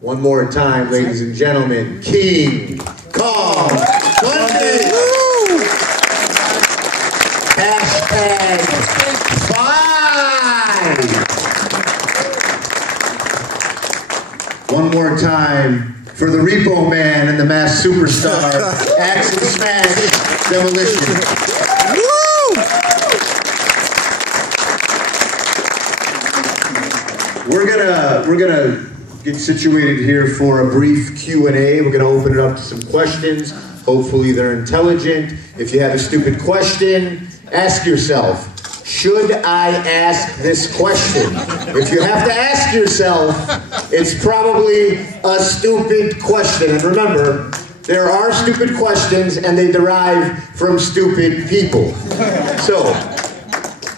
One more time, ladies and gentlemen, King Kong Bundy. Hashtag fine. One more time for the Repo Man and the Masked Superstar, Axel Smash Demolition. We're gonna get situated here for a brief Q&A. We're gonna open it up to some questions. Hopefully they're intelligent. If you have a stupid question, ask yourself, should I ask this question? If you have to ask yourself, it's probably a stupid question. And remember, there are stupid questions and they derive from stupid people. So,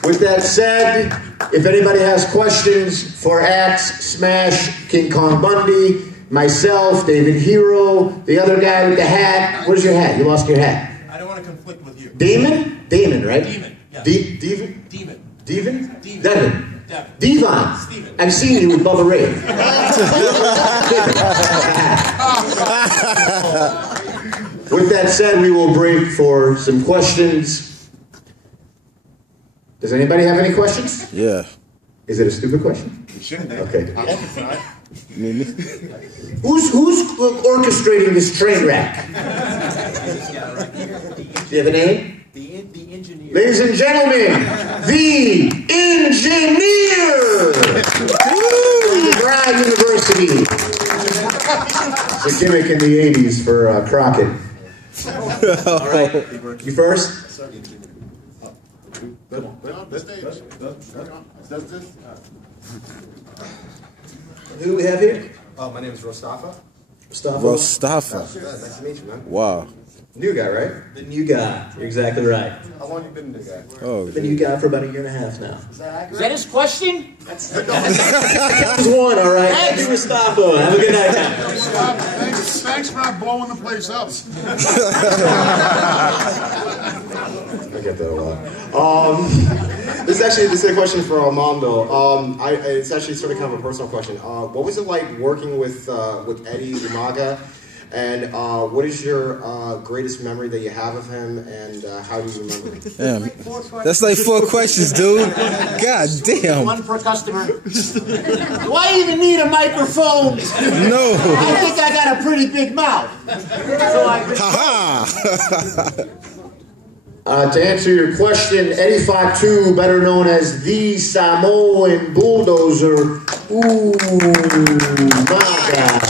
with that said, if anybody has questions for Axe, Smash, King Kong Bundy, myself, David Hero, the other guy with the hat. Where's your hat? You lost your hat. I don't want to conflict with you. Damon? Damon, right? Demon. Yeah. Devon? Demon. Devon? Demon. Devon. Devon. Devon. Steven. I've seen you with Bubba Ray. With that said, we will break for some questions. Does anybody have any questions? Yeah. Is it a stupid question? You shouldn't be. Okay. Me. Who's orchestrating this train wreck? Do you have a name? The engineer. Ladies and gentlemen, the engineer! Brown University. It's a gimmick in the 80s for Crockett. All right, you first? Who do we have here? My name is Rostafa. Rostafa. Nice to meet you, man. Wow. New guy, right? The new guy. You're exactly right. How long you been new guy? Oh, The new guy for about 1.5 years now. Is that accurate? Is that his question? That's one, all right. Thank you, Mustafa. Have a good night now. Thanks for not blowing the place up. I get that a lot. This is a question for Armando. It's actually sort of kind of a personal question. What was it like working with Eddie Umaga? And what is your greatest memory that you have of him, and how do you remember him? damn. That's like 4 questions, dude. God damn. One per customer. Do I even need a microphone? No. I think I got a pretty big mouth. So Ha To answer your question, Eddie Fatu, better known as the Samoan Bulldozer. Ooh, my God.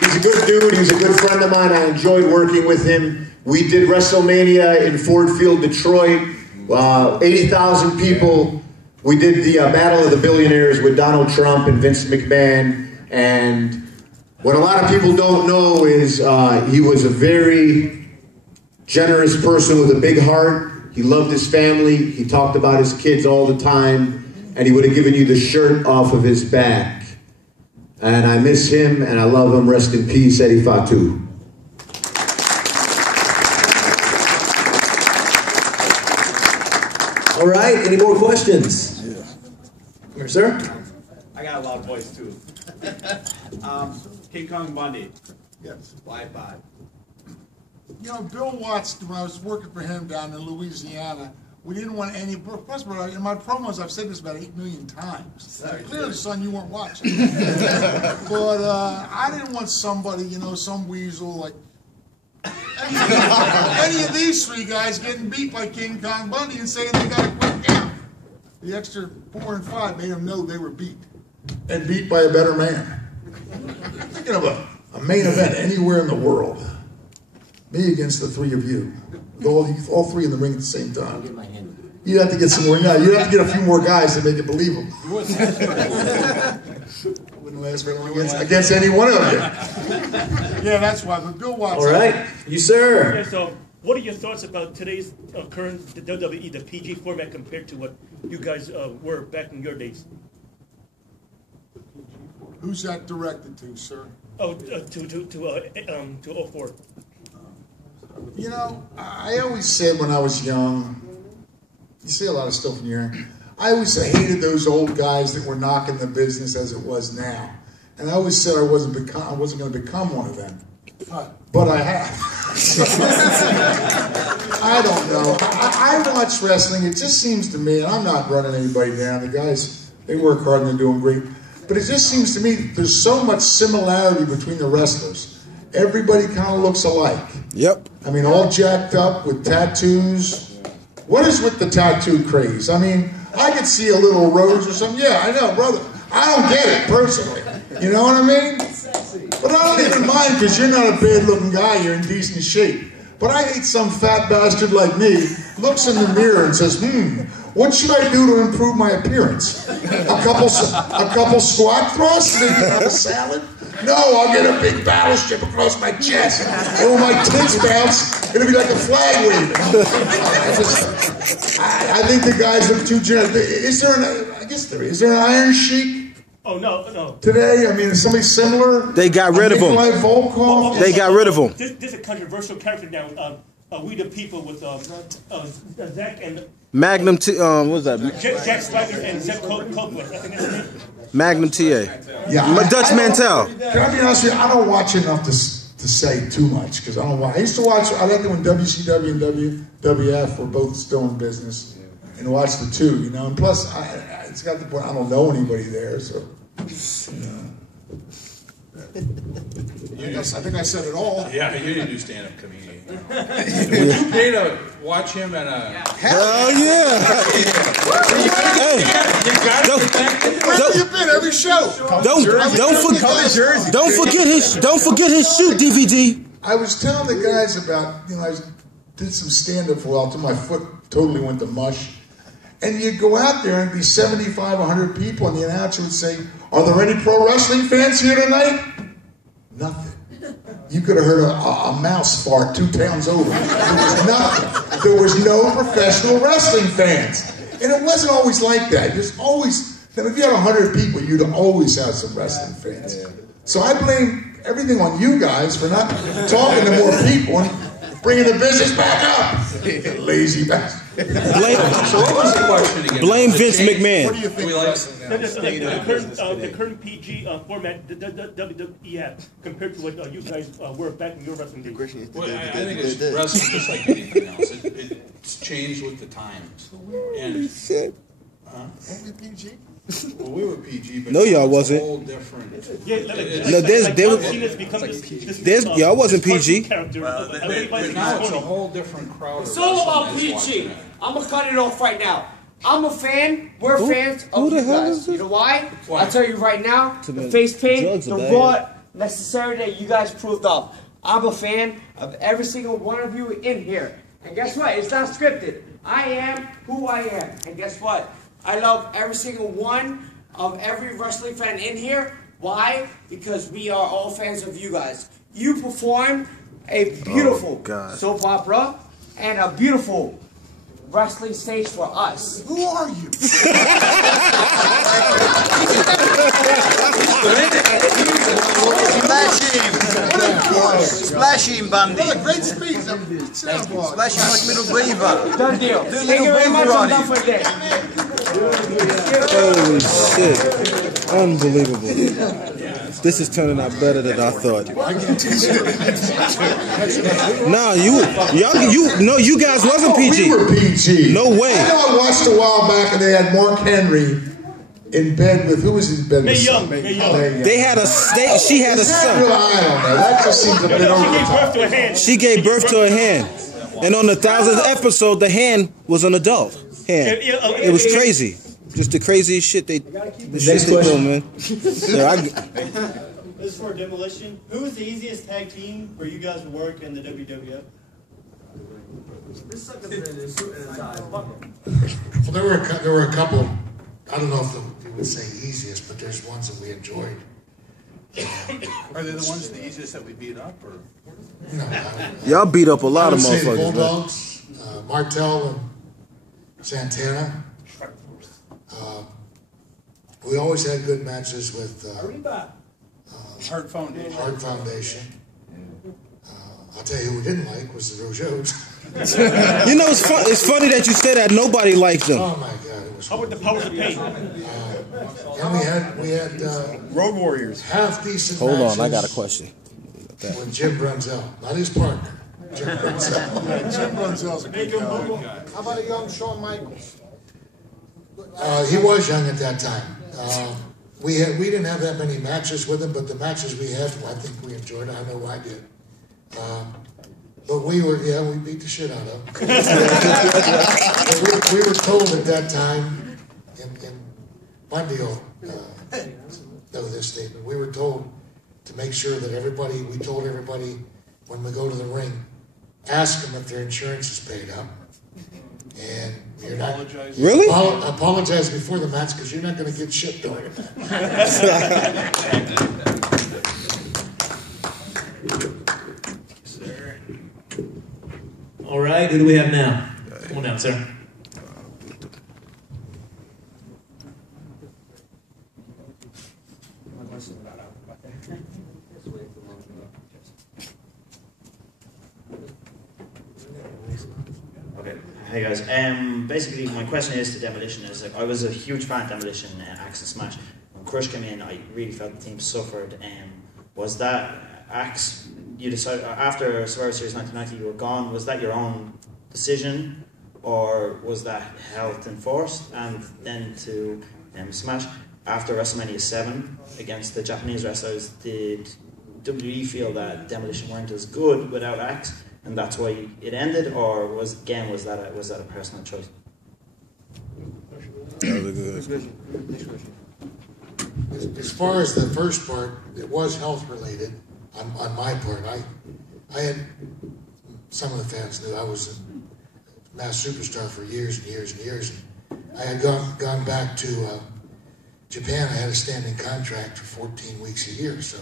He's a good dude. He's a good friend of mine. I enjoyed working with him. We did WrestleMania in Ford Field, Detroit. 80,000 people. We did the Battle of the Billionaires with Donald Trump and Vince McMahon. And what a lot of people don't know is he was a very generous person with a big heart. He loved his family. He talked about his kids all the time. And he would have given you the shirt off of his back. And I miss him, and I love him. Rest in peace, Eddie Fatu. All right, any more questions? Yeah. Here, sir. I got a loud voice, too. King Kong Bundy. Yes. Why bye? You know, Bill Watts, when I was working for him down in Louisiana, we didn't want any, plus, in my promos, I've said this about 8 million times. Clearly, son, you weren't watching. But I didn't want somebody, you know, some weasel like any of these 3 guys getting beat by King Kong Bundy and saying they got to quit now. The extra 4 and 5 made them know they were beat. And beat by a better man. Thinking of a main event anywhere in the world. Me against the 3 of you. All 3 in the ring at the same time. You'd have to get some more. No, you'd have to get a few more guys to make it believable. Wouldn't last very long against any one of you. Yeah, that's why. But Bill Watts. All right, you sir. Yeah, so what are your thoughts about today's current WWE, the PG format, compared to what you guys were back in your days? Who's that directed to, sir? Oh, to 04. You know, I always said when I was young, you see a lot of stuff in your I always hated those old guys that were knocking the business as it was now. And I always said I wasn't going to become one of them. But I have. I don't know. I watch wrestling. It just seems to me, and I'm not running anybody down. The guys, they work hard and they're doing great. But it just seems to me that there's so much similarity between the wrestlers. Everybody kind of looks alike. Yep. I mean, all jacked up with tattoos. What is with the tattoo craze? I mean, I could see a little rose or something. Yeah, I know, brother. I don't get it, personally. You know what I mean? But I don't even mind, because you're not a bad-looking guy. You're in decent shape. But I hate some fat bastard like me looks in the mirror and says, what should I do to improve my appearance? A couple squat thrusts? Maybe have a salad? No, I'll get a big battleship across my chest. And when my tits bounce, it'll be like a flag waving. I think the guys look too generic. Is there an Iron Sheik? Oh, no. Today, I mean, is somebody similar? They got rid of him. Volkov? They got rid of him. This is a controversial character now. We the People with Zach and Magnum T. What was that? Jack Swagger and Zach Copeland. I think that's his name. Magnum TA. Yeah, Dutch Mantel. Can I be honest with you? I don't watch enough to say too much, because I don't watch. I used to watch. I liked it when WCW and WWF were both still in business, and watch the two. You know, and plus, it's got the point. I don't know anybody there, so. You know. I think I said it all. Yeah, you didn't do stand-up comedian. Would you pay to watch him at a... Hell yeah! Hey, Where have you been? Every show. Don't forget his shoot DVD. I was telling the guys about, I did some stand-up for a while till my foot totally went to mush. And you'd go out there and it'd be 75, 100 people, and the announcer would say, "Are there any pro wrestling fans here tonight?" Nothing. You could have heard a mouse fart 2 towns over. There was nothing. There was no professional wrestling fans. And it wasn't always like that. There's always, if you had 100 people, you'd always have some wrestling fans. So I blame everything on you guys for not talking to more people and bringing the business back up. Lazy bastard. So what was the question again? Blame Vince McMahon. What do you think? The current PG format the WWE had compared to what you guys were back in your wrestling days. Well, I think it's wrestling just like anything else. It's changed with the times. And Only PG? well, we were PG, but No, y'all it's wasn't. a whole different. Y'all wasn't PG. But now it's a whole different crowd. It's all about PG. I'm gonna cut it off right now. I'm a fan. We're fans who of the you hell guys. is You this? know why? Why? I'll tell you right now. The bad. face paint, Drugs the are bad. raw necessary that you guys proved up. I'm a fan of every single one of you in here. And guess what? It's not scripted. I am who I am. And guess what? I love every single one of every wrestling fan in here. Why? Because we are all fans of you guys. You perform a beautiful soap opera and a beautiful wrestling stage for us. Who are you? Splash him, Bundy. What a great speech. Sit down, boy. Splash him like little beaver. Done deal. Do a Thank little you very much. beaver I'm on done him. for the day. Holy shit. Unbelievable. This is turning out better than I thought. Nah, you guys wasn't PG. We were PG. No way. I know I watched a while back and they had Mark Henry in bed with, who was in bed with? Mae Young. She had a son. I don't know. That just seems a bit over the top. She gave birth to a hand. And on the 1000th episode, the hand was an adult hand. It was crazy. Just the craziest shit they do, man. Yeah, This is for Demolition. Who is the easiest tag team for you guys to work in the WWF? Well, there were a couple. I don't know if they would say easiest, but there's ones that we enjoyed. Are they the ones the easiest that we beat up, or? y'all beat up a lot of I would say the motherfuckers, man. Bulldogs, Martel and Santana. We always had good matches with Heart Foundation. I'll tell you who we didn't like was the Rougeaus. You know, it's funny that you say that. Nobody liked them. Oh my God, it was. How about the powers of pain? And we had Road Warriors. half decent Hold matches. on, I got a question. With Jim Brunzell, not his partner. Jim Brunzell. Jim Brunzell's a good guy. How about a young Shawn Michaels? He was young at that time. We didn't have that many matches with him, but the matches we had, I think we enjoyed it. I know I did. But we beat the shit out of him. we were told at that time, and Bundy will know this statement, we were told to make sure that we told everybody when we go to the ring, ask them if their insurance is paid up. And you're not really apologize before the match because you're not going to get shit during it. All right, who do we have now? Come on down, sir. Okay. Hey guys. Basically, my question is to Demolition. I was a huge fan of Demolition, Axe and Smash. When Crush came in, I really felt the team suffered. Was that Axe? You decided after Survivor Series 1990, you were gone. Was that your own decision, or was that health enforced? And then to Smash, after WrestleMania 7 against the Japanese wrestlers, did WWE feel that Demolition weren't as good without Axe, and that's why it ended, or was that a personal choice? As far as the first part, it was health related on my part. I had, some of the fans knew I was a mass superstar for years and years and years. And I had gone back to Japan. I had a standing contract for 14 weeks a year, so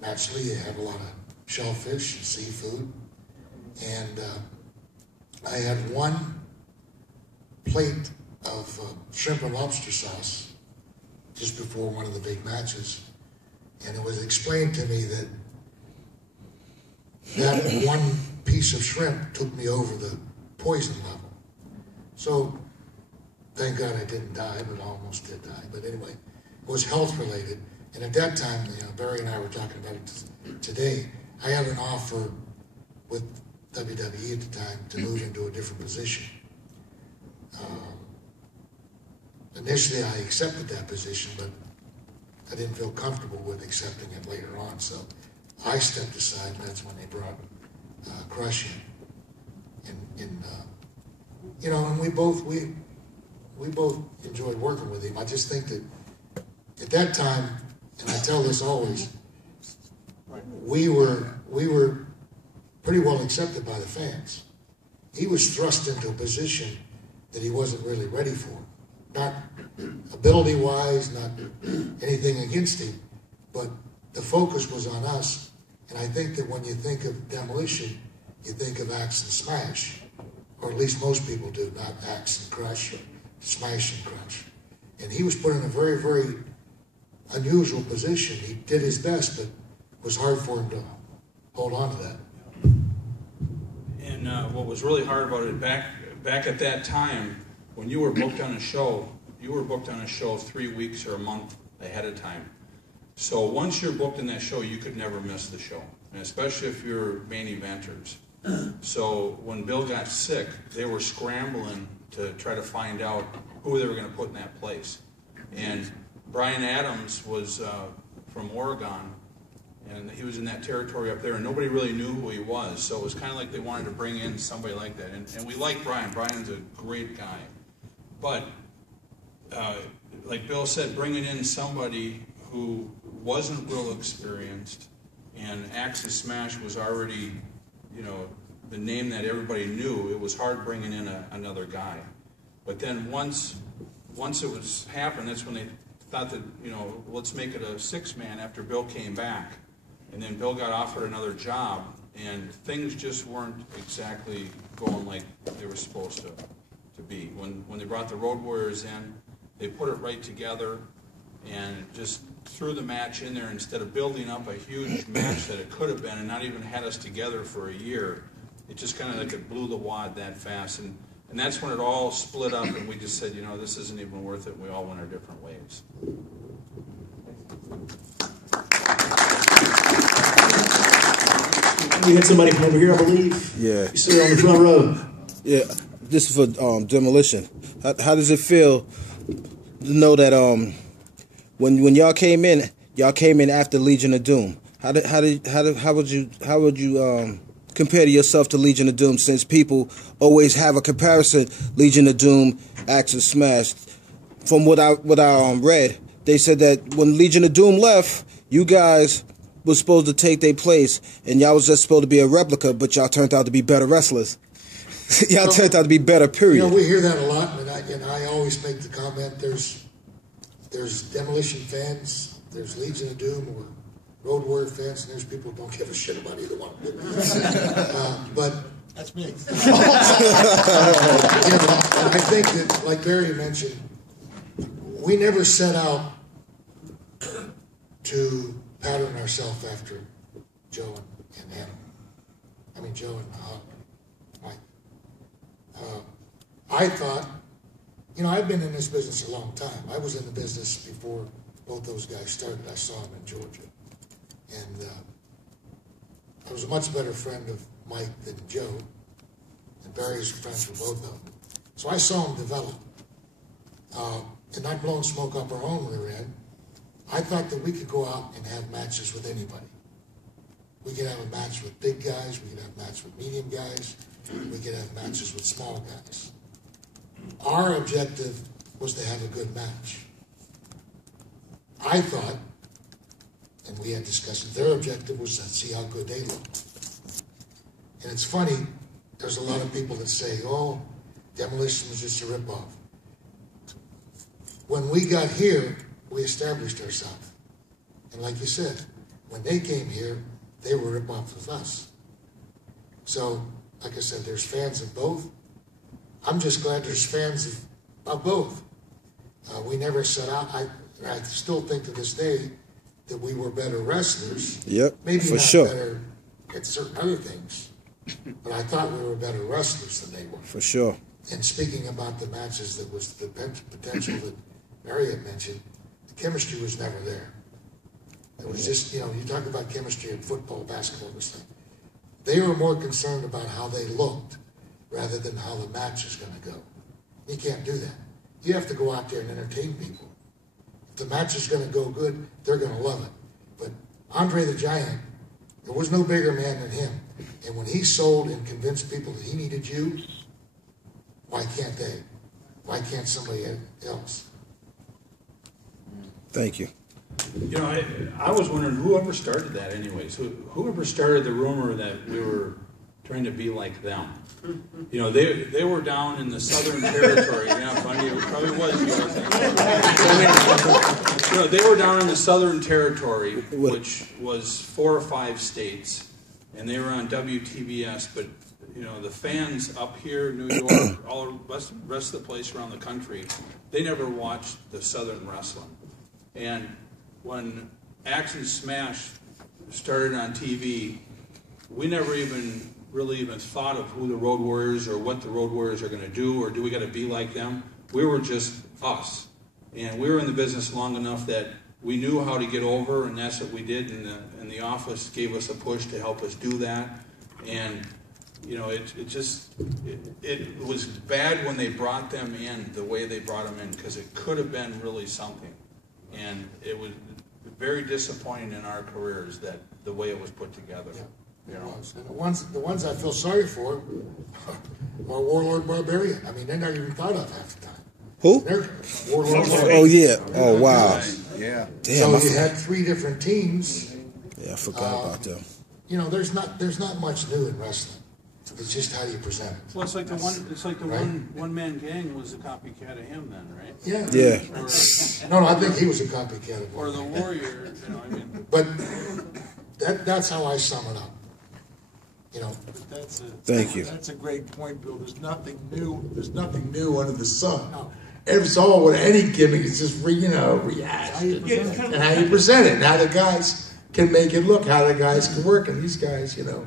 naturally you had a lot of shellfish and seafood. And I had one plate of shrimp and lobster sauce just before one of the big matches. And it was explained to me that one piece of shrimp took me over the poison level. So thank God I didn't die, but I almost did die. But anyway, it was health related. And at that time, Barry and I were talking about it today, I had an offer with WWE at the time to move into a different position. Initially, I accepted that position, but I didn't feel comfortable with accepting it later on. So I stepped aside, and that's when they brought Crush in. And we both enjoyed working with him. I just think that at that time, and I tell this always, we were pretty well accepted by the fans. He was thrust into a position that he wasn't really ready for. Not ability-wise, not anything against him, but the focus was on us. And I think that when you think of Demolition, you think of Axe and Smash, or at least most people do, not Axe and Crush, or Smash and Crush. And he was put in a very, very unusual position. He did his best, but it was hard for him to hold on to that. And what was really hard about it, back at that time, when you were booked on a show, 3 weeks or a month ahead of time. So once you're booked in that show, you could never miss the show, and especially if you're main eventers. So when Bill got sick, they were scrambling to try to find out who they were going to put in that place. And Brian Adams was from Oregon, and he was in that territory up there, and nobody really knew who he was. So it was kind of like they wanted to bring in somebody like that. And we like Brian. Brian's a great guy. But like Bill said, bringing in somebody who wasn't real experienced, and Axe and Smash was already, the name that everybody knew, it was hard bringing in another guy. But then once it was happened, that's when they thought that, let's make it a 6-man after Bill came back. And then Bill got offered another job, and things just weren't exactly going like they were supposed to be. When they brought the Road Warriors in, they put it right together and just threw the match in there instead of building up a huge match that it could have been and not even had us together for a year. it just kind of like it blew the wad that fast. And that's when it all split up, and we just said, you know, this isn't even worth it. And we all went our different ways. We had somebody from over here, I believe. Yeah. You sit on the front row. Yeah. This is for Demolition. How does it feel to know that when y'all came in after Legion of Doom? How would you compare to yourself to Legion of Doom, since people always have a comparison, Legion of Doom, Axe and Smash? From what I read, they said that when Legion of Doom left, you guys was supposed to take their place, and y'all was just supposed to be a replica, but y'all turned out to be better wrestlers. Y'all turned out to be better, period. You know, we hear that a lot, and I always make the comment, there's Demolition fans, there's Legion of Doom, or Road Warrior fans, and there's people who don't give a shit about either one. But that's me. I think that, like Barry mentioned, we never set out to pattern ourselves after Joe and Hannah. I mean, Joe and Mike. I thought, you know, I've been in this business a long time. I was in the business before both those guys started. I saw them in Georgia. And I was a much better friend of Mike than Joe. And Barry's friends with both of them. So I saw them develop. And not blowing smoke up our own rear end. I thought that we could go out and have matches with anybody. We could have a match with big guys. We could have a match with medium guys. We could have matches with small guys. Our objective was to have a good match. I thought, and we had discussions, their objective was to see how good they looked. And it's funny, there's a lot of people that say, oh, Demolition was just a ripoff. When we got here, we established ourselves. And like you said, when they came here, they were rip-off with us. So, like I said, there's fans of both. I'm just glad there's fans of both. We never set out, I still think to this day that we were better wrestlers. Yep, maybe for not sure. Better at certain other things. But I thought we were better wrestlers than they were. For sure. And speaking about the matches, that was the potential that Mary had mentioned, the chemistry was never there. It was just, you know, you talk about chemistry in football, basketball, and stuff. They were more concerned about how they looked rather than how the match is going to go. You can't do that. You have to go out there and entertain people. If the match is going to go good, they're going to love it. But Andre the Giant, there was no bigger man than him. And when he sold and convinced people that he needed you, why can't they? Why can't somebody else? Thank you. You know, I was wondering whoever started that anyways. Whoever started the rumor that we were trying to be like them. You know, they were down in the Southern Territory. Yeah, Bundy, it probably was you, I think. You know, they were down in the Southern Territory, which was 4 or 5 states, and they were on WTBS. But you know, the fans up here, New York, all the rest of the place around the country, they never watched the Southern wrestling. And when Axe and Smash started on TV, we never really even thought of who the Road Warriors or what the Road Warriors are going to do, or do we got to be like them. We were just us. And we were in the business long enough that we knew how to get over, and that's what we did, and the office gave us a push to help us do that. And you know, it was bad when they brought them in the way they brought them in, because it could have been really something. And it was very disappointing in our careers that the way it was put together. Yeah. You know? And the ones I feel sorry for are Warlord Barbarian. I mean, they're not even thought of half the time. Who? Warlord Barbarian. Oh, yeah. Oh, wow. Yeah. Damn, so you had 3 different teams. Yeah, I forgot about them. You know, there's not much new in wrestling. It's just how you present it. Well, it's like the one man gang was a copycat of him then, right? Yeah. Yeah. No, I think he was a copycat of him. Or the Warrior, you know, I mean. But that's how I sum it up. You know. Thank you. That's a great point, Bill. There's nothing new. There's nothing new under the sun. No. It's all with any gimmick. It's just rehash and how you present it. And how the guys can make it look. How the guys can work. And these guys, you know,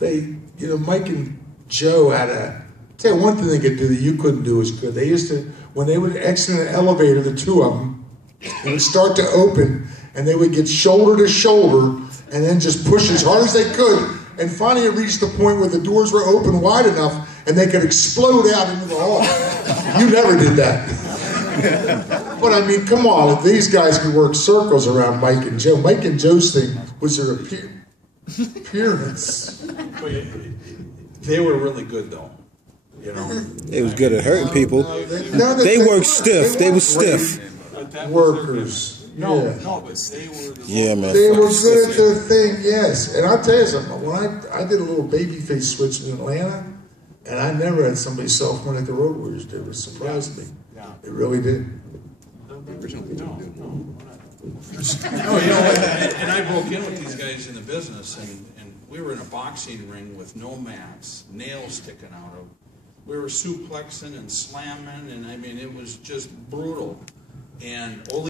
Mike and Joe had tell you one thing they could do that you couldn't do as good. They used to, when they would exit an elevator, the two of them, it would start to open, and they would get shoulder to shoulder, and then just push as hard as they could, and finally it reached the point where the doors were open wide enough, and they could explode out into the hall. You never did that. But I mean, come on, if these guys could work circles around Mike and Joe. Mike and Joe's thing was their appearance. They were really good, though. They was good at hurting people. They worked stiff. They were stiff. Workers. No, Yeah. no, but they were. Yeah, man. They were good at their thing, yes. And I'll tell you something. When I did a little babyface switch in Atlanta, and I never had somebody self-run like the Road Warriors did. It surprised me. Yeah. It really did. No, and I broke in with these guys in the business, and we were in a boxing ring with no mats, nails sticking out of. We were suplexing and slamming, and I mean, it was just brutal. And only